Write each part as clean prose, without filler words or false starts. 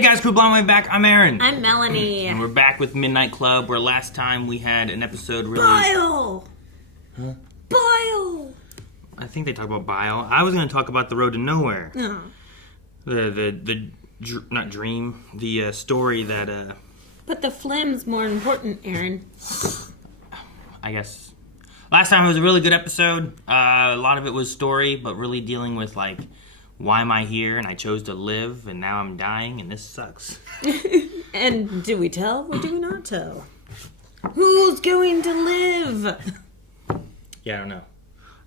Hey guys, Crew Blonde Way back. I'm Aaron. I'm Melanie. And we're back with Midnight Club, where last time we had an episode really... BILE! Huh? BILE! I think they talk about BILE. I was going to talk about The Road to Nowhere. Oh. Not dream, the story that... But the phlegm's more important, Aaron. I guess. Last time it was a really good episode. A lot of it was story, but really dealing with, like, why am I here? And I chose to live, and now I'm dying, and this sucks. And do we tell or do we not tell? Who's going to live? Yeah, I don't know.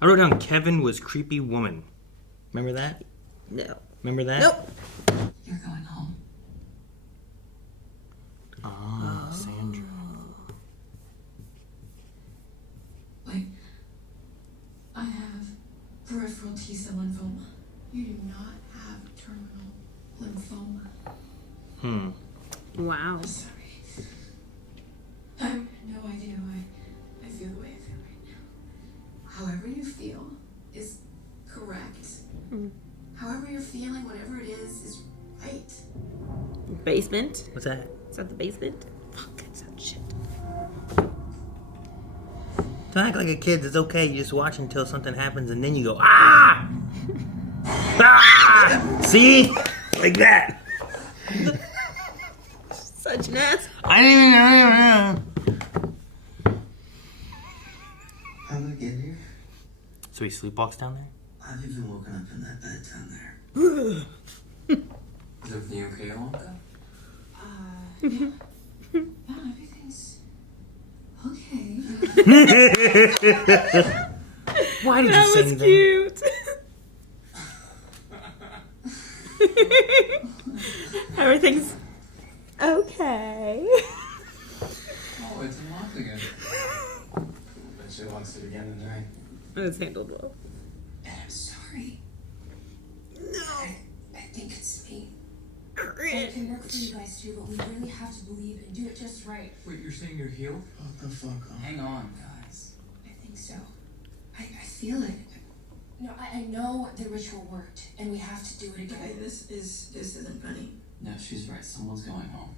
I wrote down Kevin was creepy woman. Remember that? No. Remember that? Nope. You're going home. Oh, Sandra. Wait. I have peripheral T-cell lymphoma. You do not have terminal lymphoma. Wow. I'm sorry. I have no idea why I feel the way I feel right now. However you feel is correct. However you're feeling, whatever it is right. Basement? What's that? Is that the basement? Fuck, that's that shit. Don't act like a kid. It's okay. You just watch until something happens, and then you go, ah! Ah! See? Like that. Such an ass. I didn't even know. How did I get here? So he sleepwalks down there? I've even woken up in that bed down there. Is everything okay, Alonka? No, everything's okay. Why did That you say was anything? cute. Everything's okay. Oh, it's unlocked again. Bet she locks it again tonight. It was handled well. And I'm sorry. No. I think it's me. It Cringe. can work for you guys too, but we really have to believe and do it just right. Wait, you're saying you're healed? What the fuck? Hang on, guys. I think so. I feel it. No, I know the ritual worked, and we have to do it again. Okay, this isn't funny. No, she's right. Someone's going home.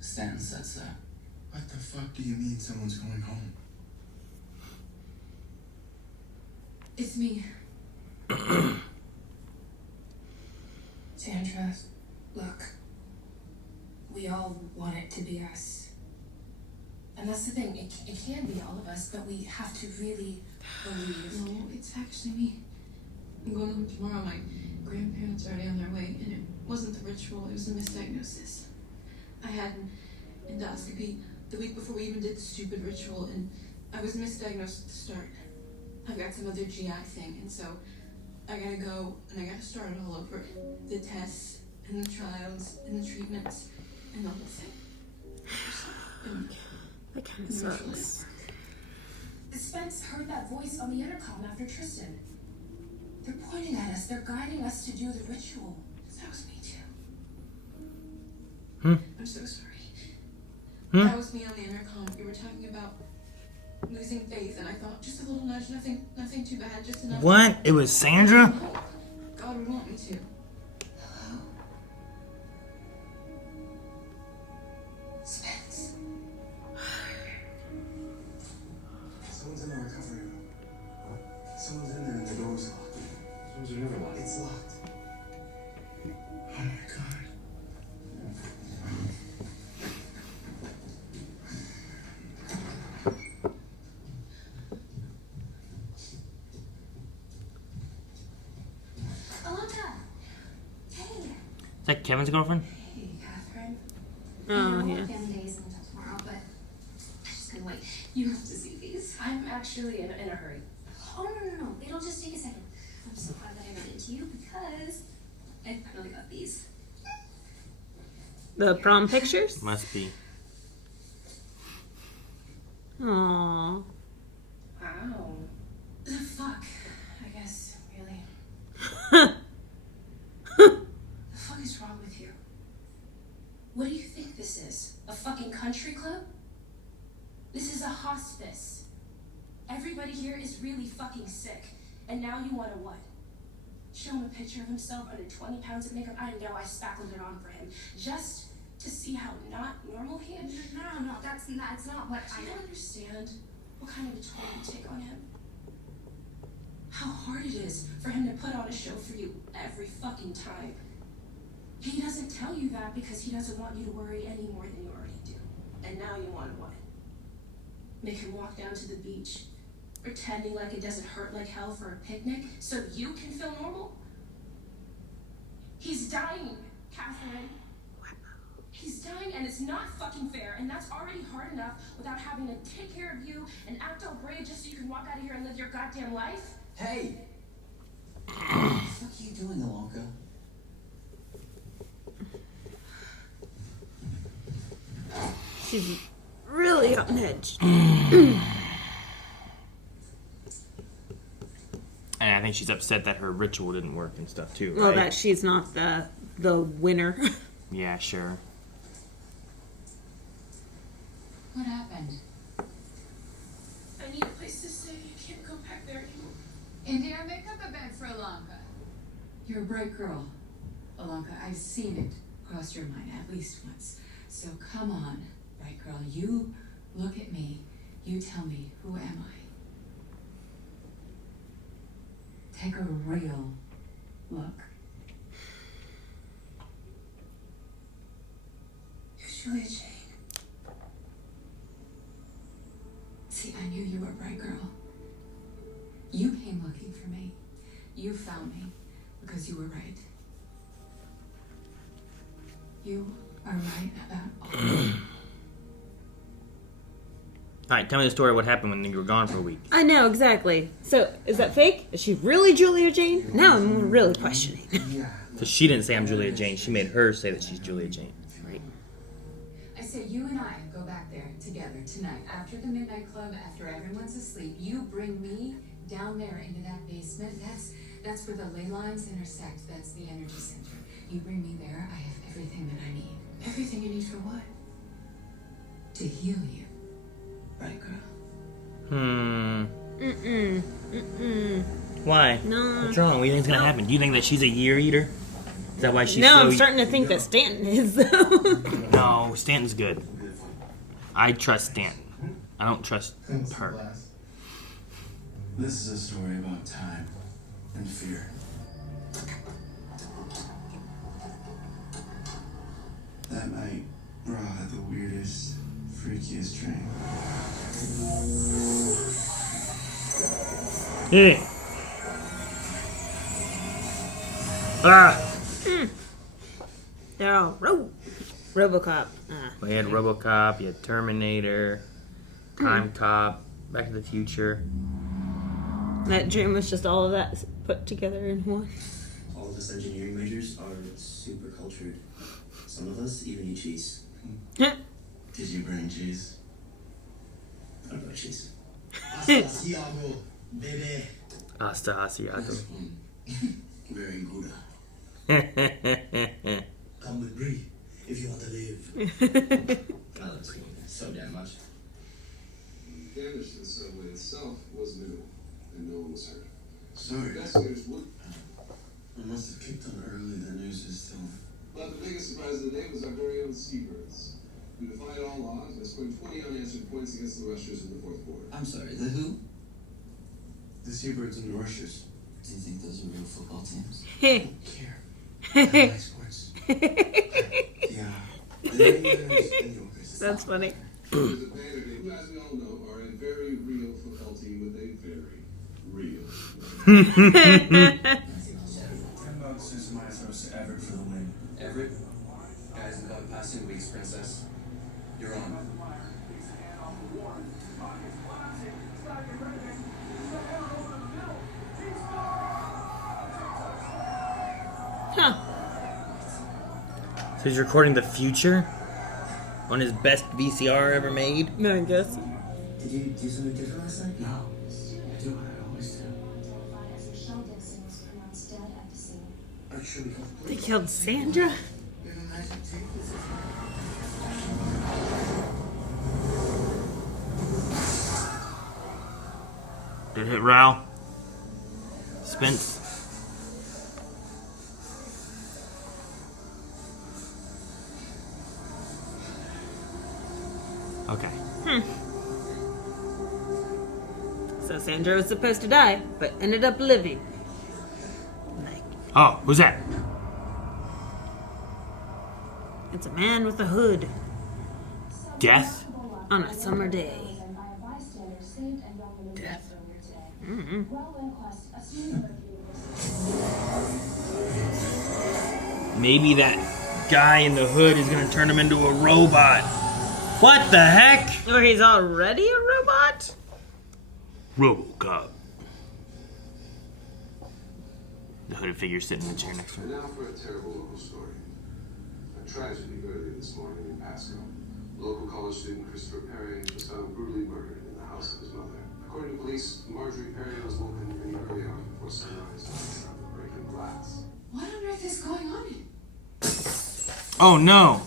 Stanton says that. What the fuck do you mean someone's going home? It's me. Sandra, look. We all want it to be us. And that's the thing, it can be all of us, but we have to really believe. No, it's actually me. I'm going home tomorrow. My grandparents are already on their way, and it wasn't the ritual, it was a misdiagnosis. I had an endoscopy the week before we even did the stupid ritual, and I was misdiagnosed at the start. I've got some other GI thing, and so I gotta go, and I gotta start it all over. The tests, and the trials, and the treatments, and the whole thing. That kind of sucks. Spence heard that voice on the intercom after Tristan. They're pointing at us. They're guiding us to do the ritual. That was me too. I'm so sorry. That was me on the intercom. You were talking about losing faith, and I thought just a little nudge, nothing too bad, just enough. What? It was Sandra? God would want me to. Hello? Spence. Someone's in the recovery room. Someone's in there and the door's locked. Someone's never locked. It's locked. Oh my god. Alonka! Hey! Is that Kevin's girlfriend? Hey, Catherine. Oh, yeah. Family days until tomorrow, but I just couldn't wait. You have to see these. I'm actually in a hurry. Oh, no. It'll just take a second. I'm so glad that I ran into you because I finally got these. The prom pictures? Must be. Aww. Wow. The fuck? I guess, really. The fuck is wrong with you? What do you think this is? A fucking country club? This is a hospice. Everybody here is really fucking sick. And now you want to what? show him a picture of himself under 20 pounds of makeup. I know I spackled it on for him. Just to see how not normal he is. No, that's not what Do you understand what kind of a toll you take on him? How hard it is for him to put on a show for you every fucking time. He doesn't tell you that because he doesn't want you to worry any more than you already do. And now you want to what? Make him walk down to the beach, pretending like it doesn't hurt like hell for a picnic so you can feel normal? He's dying, Catherine. He's dying and it's not fucking fair, and that's already hard enough without having to take care of you and act all brave just so you can walk out of here and live your goddamn life. Hey! What the fuck are you doing, Alonka? She's really on edge. And I think she's upset that her ritual didn't work and stuff too, right? Well, that she's not the winner. Yeah, sure. What happened? I need a place to stay. I can't go back there anymore. India, make up a bed for Alonka. You're a bright girl. Alonka, I've seen it cross your mind at least once. So come on, bright girl. You look at me. You tell me, who am I? Take a real look. You're Julia Jane. See, I knew you were a bright girl. You came looking for me. You found me because you were right. You are right about all. Alright, tell me the story of what happened when you were gone for a week. I know, exactly. So, is that fake? Is she really Julia Jane? Now I'm really questioning. Because she didn't say I'm Julia Jane. She made her say that she's Julia Jane. Right? I say you and I go back there together tonight after the midnight club, after everyone's asleep. You bring me down there into that basement. That's where the ley lines intersect. That's the energy center. You bring me there. I have everything that I need. Everything you need for what? To heal you, right, girl? Why? No. What's wrong? What do you think's gonna happen? Do you think that she's a year eater? Is that why she's No, so... I'm starting to think that Stanton is. No, Stanton's good. I trust Stanton. I don't trust her. This is a story about time and fear. That night, Bra had the weirdest, freakiest dream. Yeah. Ah! They're all RoboCop. Well, you had RoboCop, you had Terminator, Time Cop, Back to the Future. That dream was just all of that put together in one. All of us engineering majors are super cultured. Some of us even eat cheese. Did you bring cheese? I don't know cheese. Asiago, baby. Hasta Asiago. Very good. Come with Bree if you want to live. I love school so damn much. Damage to the subway itself was minimal, and no one was hurt. Sorry. Investigators would. I must have kicked on early. The news is still. But the biggest surprise of the day was our very own Seabirds, who defied all odds and scored 20 unanswered points against the Rushers in the fourth quarter. I'm sorry, the who? The Seabirds and the Rushers. Do you think those are real football teams? I don't care. I like sports. Yeah. The Raiders and the Ogres. That's funny. The Panther, who, as we all know, are a very real football team with a very real. $10 is my throws to Everett for the win. Everett? Guys, in the past 2 weeks, Princess. You're on. Huh. So he's recording the future on his best VCR ever made? I guess. Did you do something different last night? No. I do what I always do. Actually, They killed Sandra? we have a magic tape with it. Did it hit Rao? Spence? Okay. So Sandra was supposed to die, but ended up living. Like, Oh, who's that? it's a man with a hood Death? on a summer day. Death. Maybe that guy in the hood is gonna turn him into a robot. What the heck? Or he's already a robot? RoboCop. The hooded figure sitting in the chair next to him. And now for a terrible local story. A tragedy early this morning in Pasco. Local college student Christopher Perry was found brutally murdered in the house of his mother. According to police, Marjorie Perry was woken in the early hours before sunrise by a truck breaking glass. What on earth is going on? Oh no!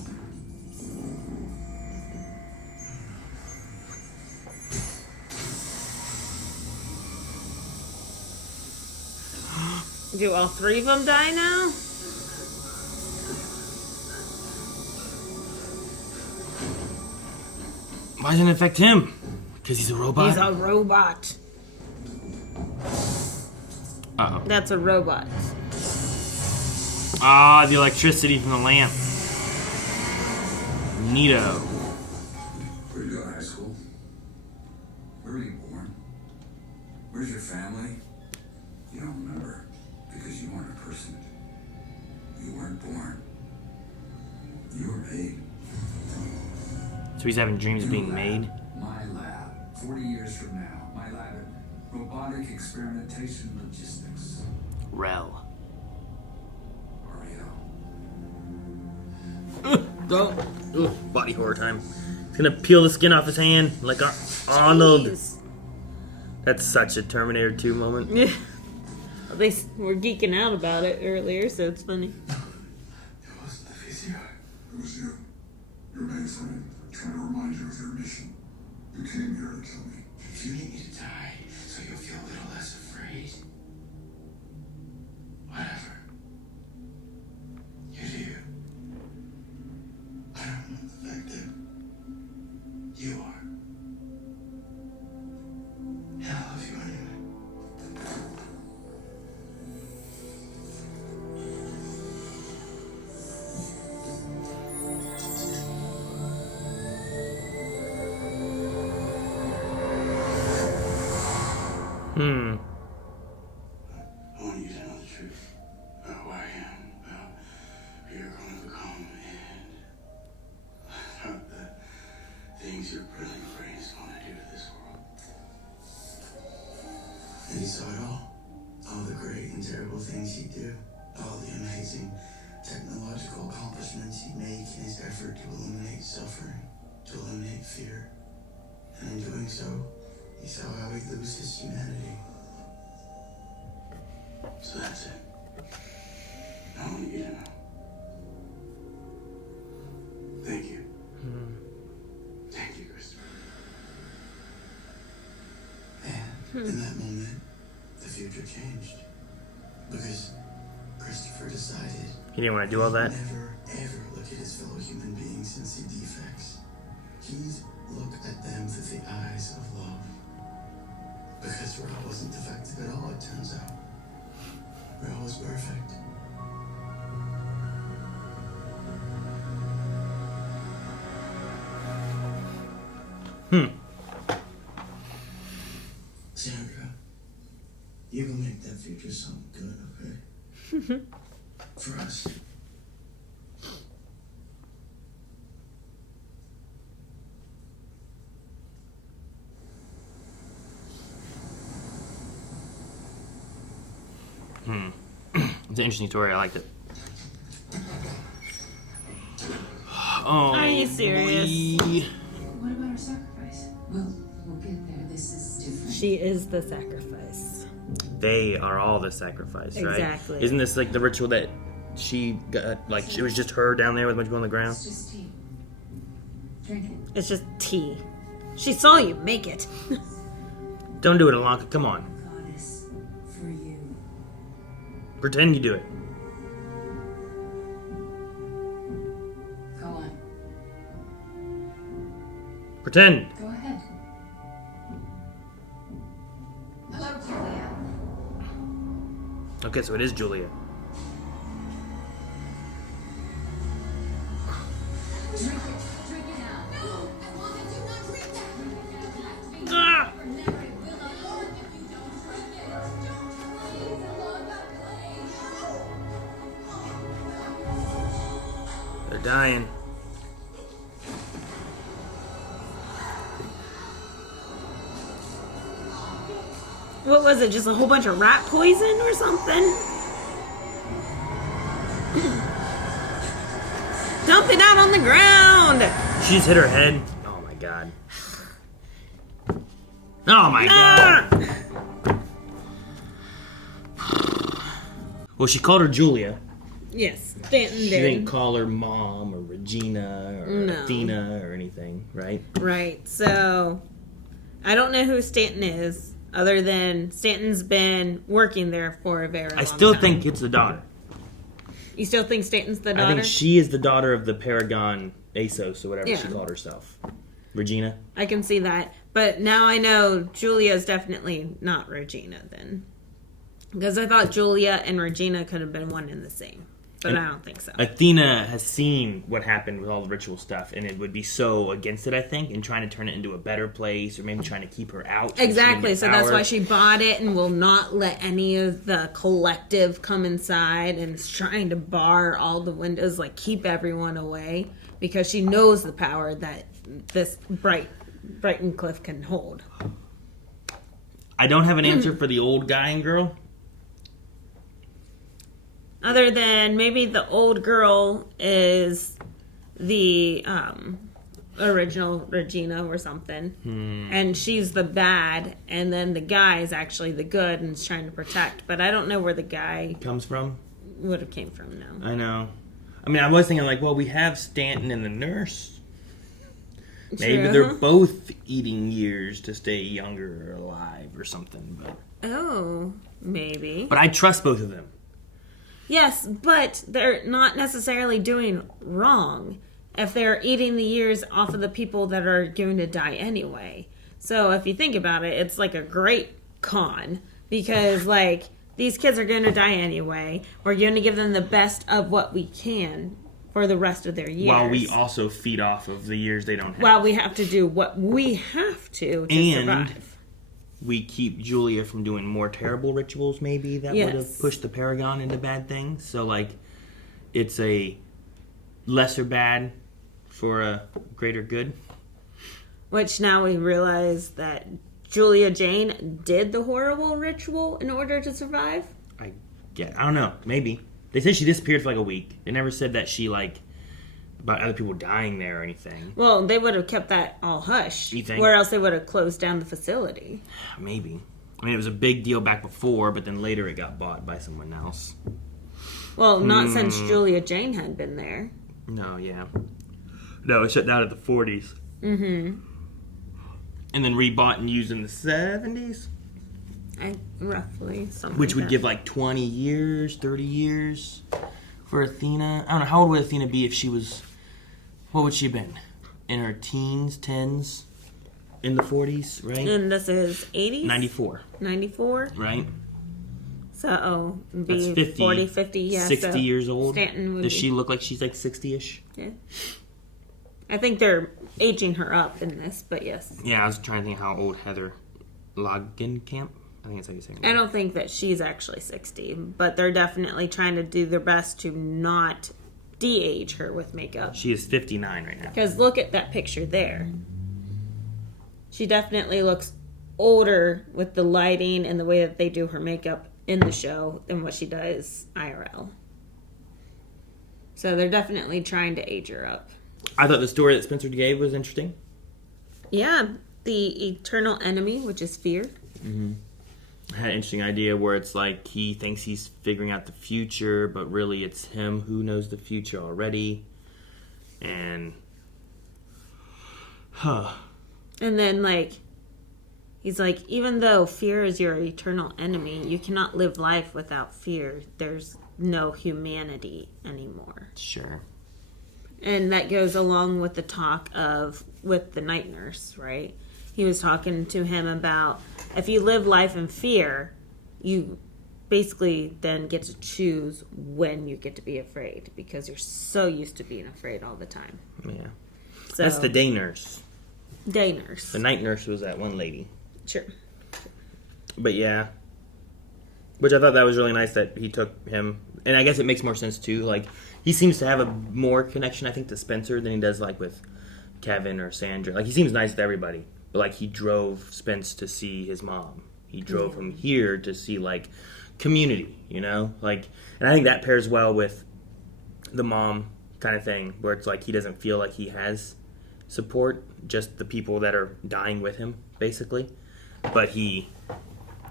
Do all three of them die now? Why doesn't it affect him? Because he's a robot? He's a robot. Uh-oh. That's a robot. Ah, the electricity from the lamp. Neato. Where'd you go to high school? Where were you born? Where's your family? You don't remember because you weren't a person. You weren't born. You were made. So he's having dreams of being made? My lab. 40 years from now. My lab at Robotic Experimentation Logistics. Rel. Mario. Body horror time. He's gonna peel the skin off his hand like Arnold. Jeez. That's such a Terminator 2 moment. Yeah. At least we're geeking out about it earlier, so it's funny. It wasn't the physio. It was you. Your mainframe. Trying to remind you of your mission. You came here to kill me. You need me to die so you'll feel a little less afraid. Whatever. You do. I don't want the victim. You are. And I love you anyway. I want you to know the truth about who I am, about who you're going to become, and about the things your brilliant brain is going to do to this world. And you saw it all the great and terrible things he'd do, all the amazing technological accomplishments he'd make in his effort to eliminate suffering, to eliminate fear. And in doing so, he saw how he'd lose his humanity. So that's it. I want you to know. Thank you. Thank you, Christopher. And in that moment, the future changed. Because Christopher decided He didn't want to do all that. never, ever look at his fellow human beings and see defects. He'd look at them through the eyes of love. Because Raul wasn't defective at all, it turns out. Raul was perfect. Sandra, you gonna make that future something good, okay? For us. It's an interesting story. I liked it. Oh, Are you serious? boy. What about our sacrifice? We'll get there. This is different. She is the sacrifice. They are all the sacrifice, right? Exactly. Isn't this like the ritual that she got? Like it was just her down there with a bunch of people on the ground. It's just tea. Drink it. It's just tea. She saw you make it. Don't do it, Alonka. Come on. Goddess, for you. Pretend you do it. Go on. Pretend. Go ahead. Hello, Julia. Okay, so it is Julia. Drink it. Drink it now. No, I wanted you not drink that. Ah! They're dying. What was it? Just a whole bunch of rat poison or something? Dump it out on the ground. She just hit her head. Oh my god. Oh my god. Well, she called her Julia. Yes, Stanton She did. didn't call her Mom or Regina or No. Athena or anything, right? Right. So, I don't know who Stanton is, other than Stanton's been working there for a very long I still time. think it's the daughter. You still think Stanton's the daughter? I think she is the daughter of the Paragon ASOS or whatever Yeah. she called herself. Regina. I can see that. But now I know Julia's definitely not Regina then. Because I thought Julia and Regina could have been one and the same. But I don't think so. Athena has seen what happened with all the ritual stuff, and it would be so against it, I think, and trying to turn it into a better place, or maybe trying to keep her out. so she didn't Exactly. get So that's power. why she bought it and will not let any of the collective come inside and is trying to bar all the windows, like keep everyone away, because she knows the power that this Brighton Cliff can hold. I don't have an answer for the old guy and girl. Other than maybe the old girl is the original Regina or something. And she's the bad, and then the guy is actually the good and is trying to protect. But I don't know where the guy Comes from. would have came from now. I know. I mean, I was thinking like, well, we have Stanton and the nurse. Maybe True. they're both eating years to stay younger or alive or something. Oh, maybe. But I trust both of them. Yes, but they're not necessarily doing wrong if they're eating the years off of the people that are going to die anyway. So if you think about it, it's like a great con because, like, these kids are going to die anyway. We're going to give them the best of what we can for the rest of their years. While we also feed off of the years they don't have. While we have to do what we have to And survive. we keep Julia from doing more terrible rituals, maybe, that would Yes. have pushed the Paragon into bad things. So, like, it's a lesser bad for a greater good. Which now we realize that Julia Jane did the horrible ritual in order to survive. I don't know. Maybe. They said she disappeared for like a week. They never said that she, like, about other people dying there or anything. Well, they would have kept that all hush. You think? Or else they would have closed down the facility. Maybe. I mean, it was a big deal back before, but then later it got bought by someone else. Well, not since Julia Jane had been there. No, yeah. No, it shut down at the 40s. Mm-hmm. And then rebought and used in the 70s? Roughly. Something Which like would that. give like 20 years, 30 years for Athena. I don't know, how old would Athena be if she was... What would she have been? In her teens, 10s? In the 40s, right? And this is 80s? 94, 94? right? So, be That's 50. 40, 50, yeah. 60 so years old. Stanton would Does be- she look like she's like 60-ish? Yeah. I think they're aging her up in this, but yes. Yeah, I was trying to think how old Heather Logenkamp. I think that's how you say her I name. don't think that she's actually 60, but they're definitely trying to do their best to not de-age her with makeup. She is 59 right now. Because look at that picture there. She definitely looks older with the lighting and the way that they do her makeup in the show than what she does IRL. So they're definitely trying to age her up. I thought the story that Spencer gave was interesting. Yeah, the eternal enemy, which is fear. I had an interesting idea where it's like he thinks he's figuring out the future, but really it's him who knows the future already. And... And then, like, he's like, even though fear is your eternal enemy, you cannot live life without fear. There's no humanity anymore. Sure. And that goes along with the talk with the night nurse, right? He was talking to him about if you live life in fear, you basically then get to choose when you get to be afraid because you're so used to being afraid all the time. Yeah. So, That's the day nurse. Day nurse. The night nurse was that one lady. Sure. But yeah. Which I thought that was really nice that he took him. And I guess it makes more sense too. Like, he seems to have a more connection, I think, to Spencer than he does, like, with Kevin or Sandra. Like, he seems nice to everybody. But, like, he drove Spence to see his mom. He drove him here to see, like, community, you know? Like, and I think that pairs well with the mom kind of thing, where it's like he doesn't feel like he has support, just the people that are dying with him, basically. But he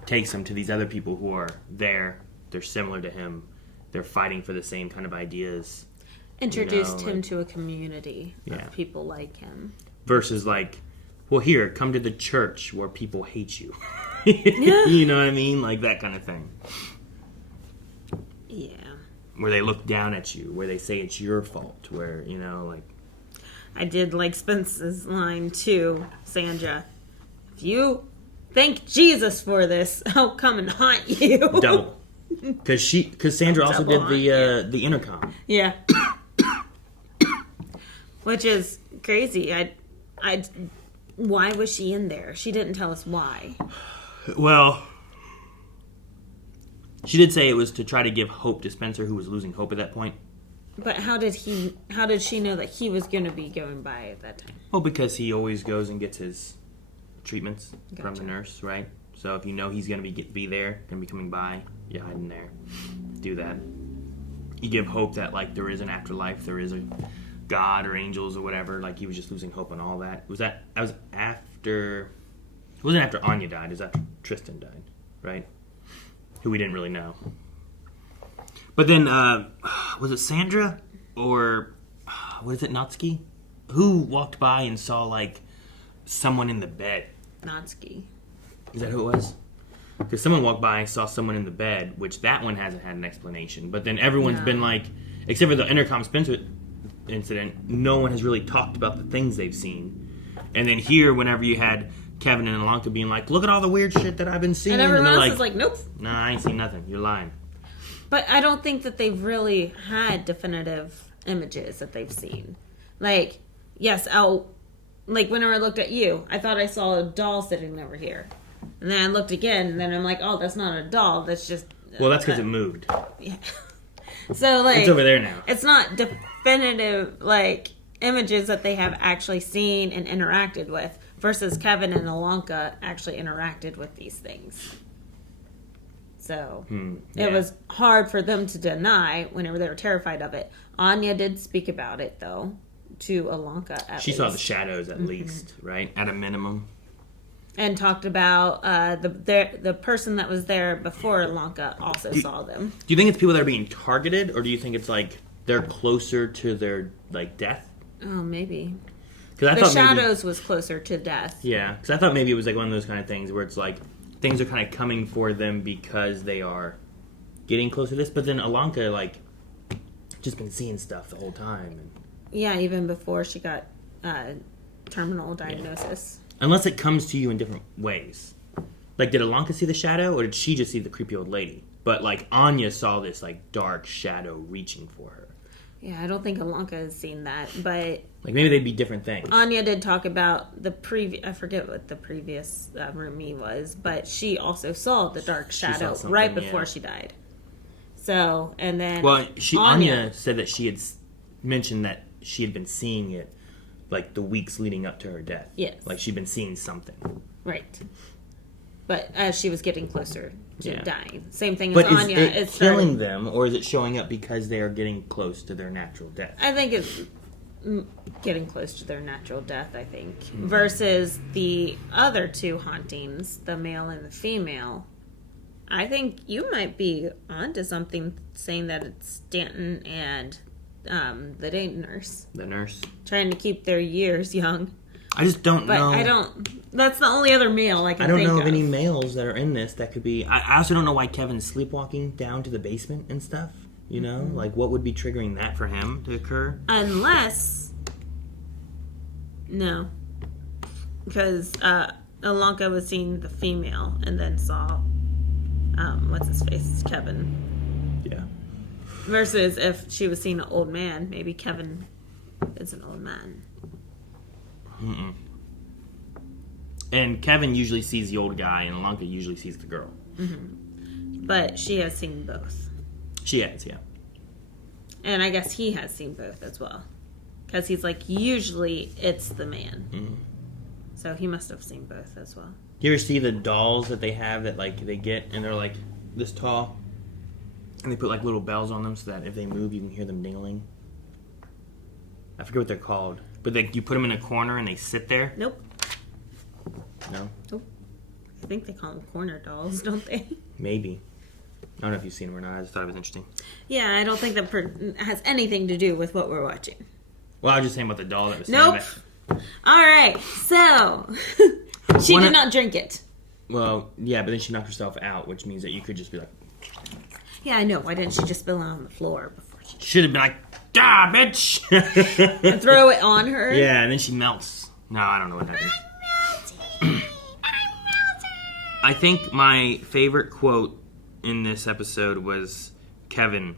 takes him to these other people who are there. They're similar to him. They're fighting for the same kind of ideas. Introduced him to a community Yeah. of people like him. Versus like, well, here, come to the church where people hate you. You know what I mean? Like that kind of thing. Yeah. Where they look down at you, where they say it's your fault, where, you know, like... I did like Spence's line too, Sandra. If you thank Jesus for this, I'll come and haunt you. Double. Because Sandra also Double did the intercom. Yeah. Which is crazy. Why was she in there? She didn't tell us why. Well, she did say it was to try to give hope to Spencer, who was losing hope at that point. But how did she know that he was going to be going by at that time? Well, because he always goes and gets his treatments from Gotcha. the nurse, right? So if you know he's going to be there, going to be coming by, you hide in there. Do that. You give hope that, like, there is an afterlife, there is a God or angels or whatever. Like, he was just losing hope on all that. That was after... It wasn't after Anya died. It was after Tristan died, right? Who we didn't really know. But then, was it Sandra or was it Natsuki? Who walked by and saw, like, someone in the bed? Natsuki. Is that who it was? Because someone walked by and saw someone in the bed, which that one hasn't had an explanation. But then everyone's been like, except for the intercom Spencer incident, no one has really talked about the things they've seen. And then here, whenever you had Kevin and Alonka being like, look at all the weird shit that I've been seeing. And everyone they're else is like, nope. Nah, I ain't seen nothing. You're lying. But I don't think that they've really had definitive images that they've seen. Like, yes, like whenever I looked at you, I thought I saw a doll sitting over here. And then I looked again, and then I'm like, oh, that's not a doll. That's just... Well, that's because it moved. Yeah. So, like... It's over there now. It's not definitive, like, images that they have actually seen and interacted with versus Kevin and Alonka actually interacted with these things. So, it was hard for them to deny whenever they were terrified of it. Anya did speak about it, though, to Alonka at She least. saw the shadows at least, right? At a minimum. And talked about the person that was there before Alonka also saw them. Do you think it's people that are being targeted, or do you think it's like they're closer to their like death? Oh, maybe. Because I The thought shadows was closer to death. Yeah, because I thought maybe it was like one of those kind of things where it's like things are kind of coming for them because they are getting close to this. But then Alonka like just been seeing stuff the whole time. And... Yeah, even before she got terminal diagnosis. Unless it comes to you in different ways. Like, did Alonka see the shadow, or did she just see the creepy old lady? But, like, Anya saw this, like, dark shadow reaching for her. Yeah, I don't think Alonka has seen that, but... Like, maybe they'd be different things. Anya did talk about the previous... I forget what the previous roomie was, but she also saw the dark shadow right before she died. So, and then... Well, Anya said that she had mentioned that she had been seeing it, like, the weeks leading up to her death. Yes. Like, she'd been seeing something. Right. But as she was getting closer to dying. Same thing But as Anya. is it it's killing them, or is it showing up because they are getting close to their natural death? I think it's getting close to their natural death, I think. Versus the other two hauntings, the male and the female. I think you might be onto something saying that it's Stanton and the day nurse. The nurse. Trying to keep their years young. I just don't know. But I don't... That's the only other male I can think of. I don't know of any males that are in this that could be... I also don't know why Kevin's sleepwalking down to the basement and stuff. You know, like what would be triggering that for him to occur? Unless, no, because Alonka was seeing the female and then saw, what's his face, Kevin. Yeah. Versus if she was seeing an old man, maybe Kevin is an old man. Mm-mm. And Kevin usually sees the old guy, and Alonka usually sees the girl. Mm-hmm. But she has seen both. She has, yeah. And I guess he has seen both as well. Because he's like, usually it's the man. Mm-hmm. So he must have seen both as well. You ever see the dolls that they have that like they get and they're like this tall? And they put like little bells on them so that if they move you can hear them dingling? I forget what they're called. But you put them in a corner and they sit there? Nope. No? Nope. I think they call them corner dolls, don't they? Maybe. I don't know if you've seen them or not. I just thought it was interesting. Yeah, I don't think that has anything to do with what we're watching. Well, I was just saying about the doll that was Nope. All right, so she did not drink it. Well, yeah, but then she knocked herself out, which means that you could just be like... Yeah, I know. Why didn't she just spill it on the floor before she... Should have been like, ah, bitch! And throw it on her? Yeah, and then she melts. No, I don't know what happens. I'm melting! I think my favorite quote in this episode was Kevin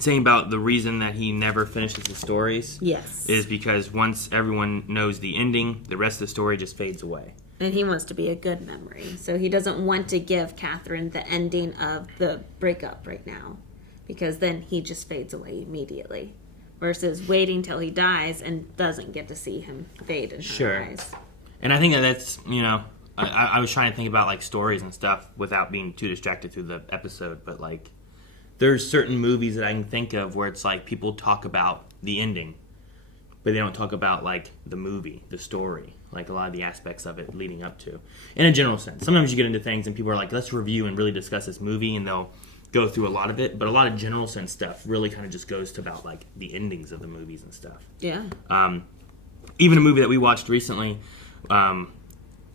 saying about the reason that he never finishes the stories. Yes. Is because once everyone knows the ending, the rest of the story just fades away. And he wants to be a good memory. So he doesn't want to give Catherine the ending of the breakup right now. Because then he just fades away immediately. Versus waiting till he dies and doesn't get to see him fade in her eyes. And I think that's, you know, I was trying to think about like stories and stuff without being too distracted through the episode. But like, there's certain movies that I can think of where it's like people talk about the ending. But they don't talk about, like, the movie, the story, like a lot of the aspects of it leading up to. In a general sense. Sometimes you get into things and people are like, let's review and really discuss this movie, and they'll go through a lot of it. But a lot of general sense stuff really kind of just goes to about, like, the endings of the movies and stuff. Yeah. Even a movie that we watched recently, I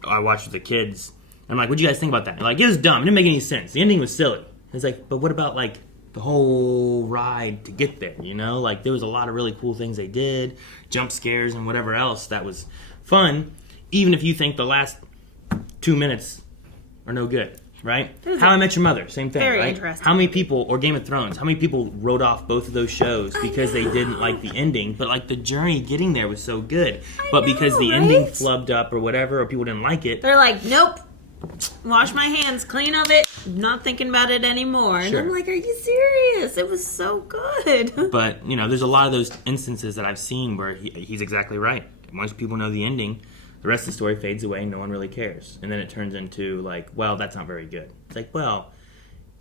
watched with the kids. I'm like, what'd you guys think about that? They're like, it was dumb. It didn't make any sense. The ending was silly. It's like, but what about, like, the whole ride to get there, you know? Like, there was a lot of really cool things they did, jump scares and whatever else that was fun, even if you think the last 2 minutes are no good, right? How I Met Your Mother, same thing, very right? Interesting. How many people, or Game of Thrones, how many people wrote off both of those shows because they didn't like the ending, but like the journey getting there was so good, but because the ending flubbed up or whatever, or people didn't like it. They're like, nope. Wash my hands clean of it, not thinking about it anymore. And I'm like, are you serious? It was so good. But, you know, there's a lot of those instances that I've seen where he's exactly right. Once people know the ending, the rest of the story fades away, no one really cares. And then it turns into like, well, that's not very good. It's like, well,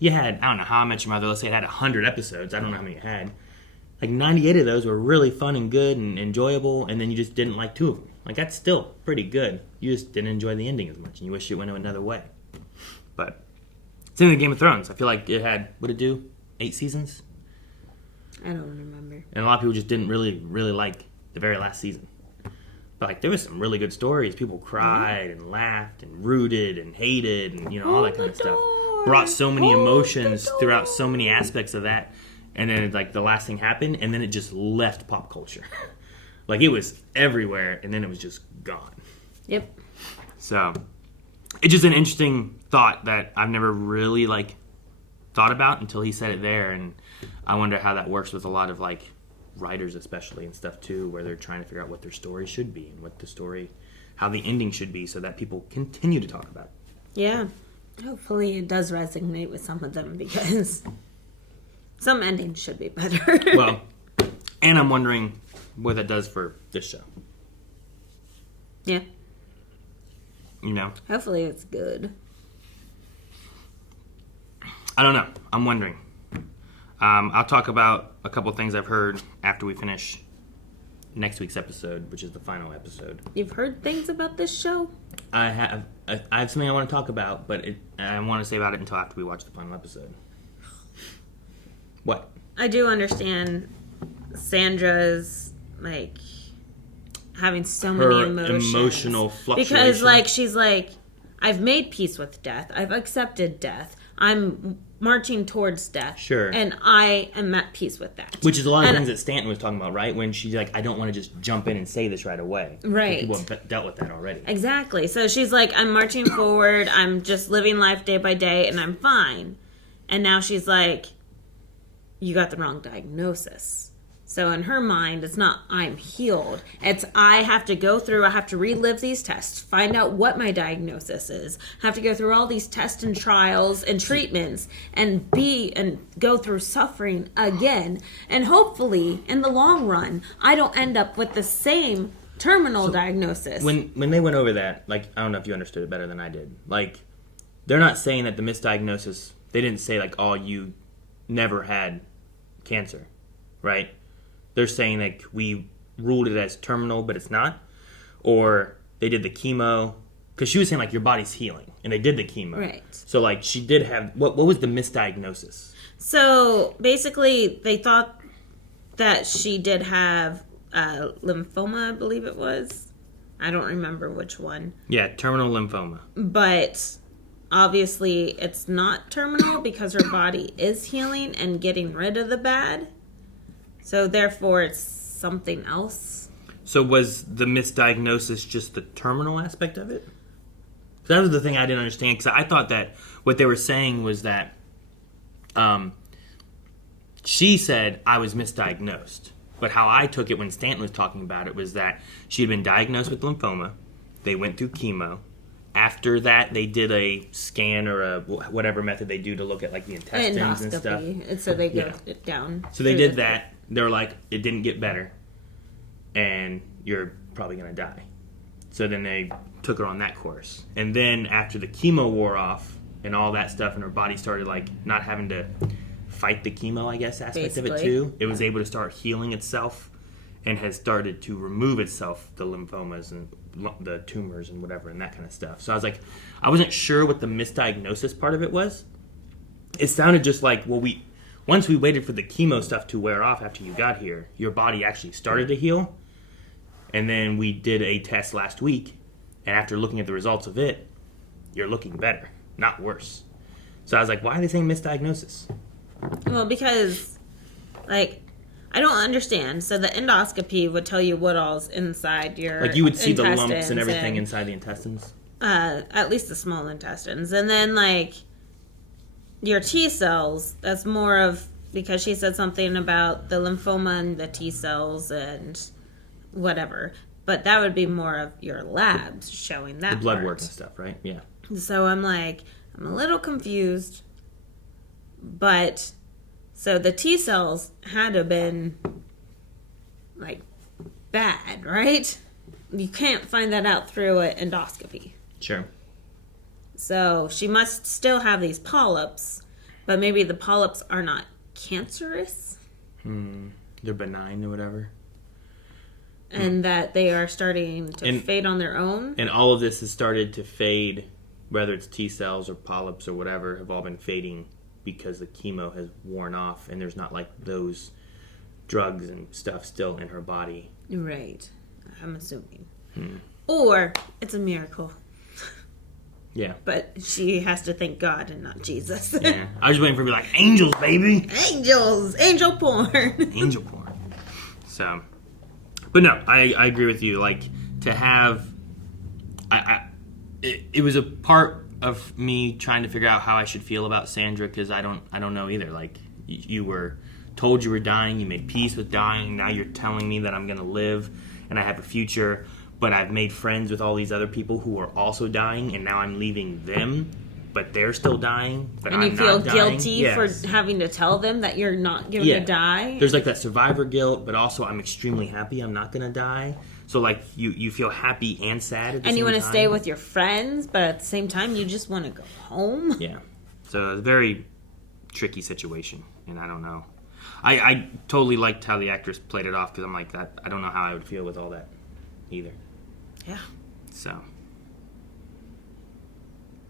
you had, I don't know, How I Met Your Mother, let's say it had 100 episodes. I don't know how many it had. Like 98 of those were really fun and good and enjoyable, and then you just didn't like 2 of them. Like, that's still pretty good. You just didn't enjoy the ending as much, and you wish it went another way. But same with Game of Thrones. I feel like it had, what did it do? 8 seasons? I don't remember. And a lot of people just didn't really like the very last season. But, like, there was some really good stories. People cried and laughed and rooted and hated and, you know, all that kind of stuff. Brought so many emotions throughout so many aspects of that. And then, like, the last thing happened, and then it just left pop culture. Like, it was everywhere, and then it was just gone. Yep. So, it's just an interesting thought that I've never really, like, thought about until he said it there, and I wonder how that works with a lot of, like, writers especially and stuff, too, where they're trying to figure out what their story should be and what the story, how the ending should be so that people continue to talk about it. Yeah. Hopefully it does resonate with some of them, because some endings should be better. Well, and I'm wondering what that does for this show. Yeah. You know? Hopefully it's good. I don't know. I'm wondering. I'll talk about a couple things I've heard after we finish next week's episode, which is the final episode. You've heard things about this show? I have something I want to talk about, but I want to say about it until after we watch the final episode. What? I do understand Sandra's, like, having so many emotions. Emotional fluctuation. Because, like, she's like, I've made peace with death. I've accepted death. I'm marching towards death. Sure. And I am at peace with that. Which is a lot of things that Stanton was talking about, right? When she's like, I don't want to just jump in and say this right away. Right. People have dealt with that already. Exactly. So she's like, I'm marching forward. I'm just living life day by day, and I'm fine. And now she's like, you got the wrong diagnosis. So in her mind, it's not I'm healed. It's I have to go through, I have to relive these tests, find out what my diagnosis is. I have to go through all these tests and trials and treatments and go through suffering again. And hopefully, in the long run, I don't end up with the same terminal diagnosis. When they went over that, like, I don't know if you understood it better than I did. Like, they're not saying that the misdiagnosis, they didn't say like, oh, you never had cancer, right? They're saying like we ruled it as terminal, but it's not. Or they did the chemo, because she was saying like your body's healing, and they did the chemo. Right. So like she did have, what was the misdiagnosis? So basically they thought that she did have lymphoma, I believe it was. I don't remember which one. Yeah, terminal lymphoma. But obviously it's not terminal because her body is healing and getting rid of the bad. So therefore it's something else. So was the misdiagnosis just the terminal aspect of it? That was the thing I didn't understand, because I thought that what they were saying was that she said I was misdiagnosed. But how I took it when Stanton was talking about it was that she had been diagnosed with lymphoma. They went through chemo. After that, they did a scan or a whatever method they do to look at like the intestines and stuff. And so they go down. So they did that. They were like, it didn't get better, and you're probably going to die. So then they took her on that course. And then after the chemo wore off and all that stuff, and her body started like not having to fight the chemo, I guess, aspect of it too, it was able to start healing itself and has started to remove itself the lymphomas and the tumors and whatever and that kind of stuff. So I was like, I wasn't sure what the misdiagnosis part of it was. It sounded just like, well, once we waited for the chemo stuff to wear off after you got here, your body actually started to heal. And then we did a test last week, and after looking at the results of it, you're looking better, not worse. So I was like, why are they saying misdiagnosis? Well, because, like, I don't understand. So the endoscopy would tell you what all's inside your like you would see the lumps intestines and everything inside the intestines? At least the small intestines. And then, like, your T cells, that's more of, because she said something about the lymphoma and the T cells and whatever. But that would be more of your labs showing that The blood part. work and stuff, right? Yeah. So I'm like, I'm a little confused. But, so the T cells had to have been, like, bad, right? You can't find that out through an endoscopy. Sure. So she must still have these polyps, but maybe the polyps are not cancerous. They're benign or whatever. And that they are starting to fade on their own. And all of this has started to fade, whether it's T cells or polyps or whatever, have all been fading because the chemo has worn off and there's not like those drugs and stuff still in her body. Right. I'm assuming. Or it's a miracle. Yeah. But she has to thank God and not Jesus. Yeah. I was waiting for her to be like, angels, baby. Angels. Angel porn. Angel porn. So, but no, I agree with you. Like, to have, it was a part of me trying to figure out how I should feel about Sandra, because I don't know either. Like, you were told you were dying, you made peace with dying, now you're telling me that I'm going to live and I have a future, but I've made friends with all these other people who are also dying, and now I'm leaving them, but they're still dying, but and I'm you feel not dying. guilty Yes. for having to tell them that you're not going to die. There's like that survivor guilt, but also I'm extremely happy I'm not going to die. So like you feel happy and sad at the and you same want to time. stay with your friends, but at the same time you just want to go home. Yeah. So it's a very tricky situation, and I don't know. I totally liked how the actress played it off, because I'm like, I don't know how I would feel with all that either. Yeah. So.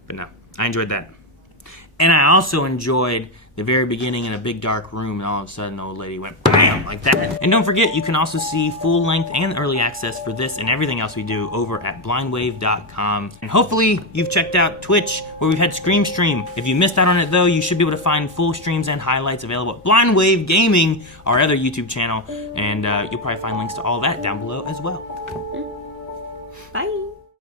But no, I enjoyed that. And I also enjoyed the very beginning in a big dark room, and all of a sudden the old lady went BAM! Like that. And don't forget, you can also see full length and early access for this and everything else we do over at blindwave.com. And hopefully you've checked out Twitch, where we've had Scream Stream. If you missed out on it though, you should be able to find full streams and highlights available at Blind Wave Gaming, our other YouTube channel. And you'll probably find links to all that down below as well. Bye.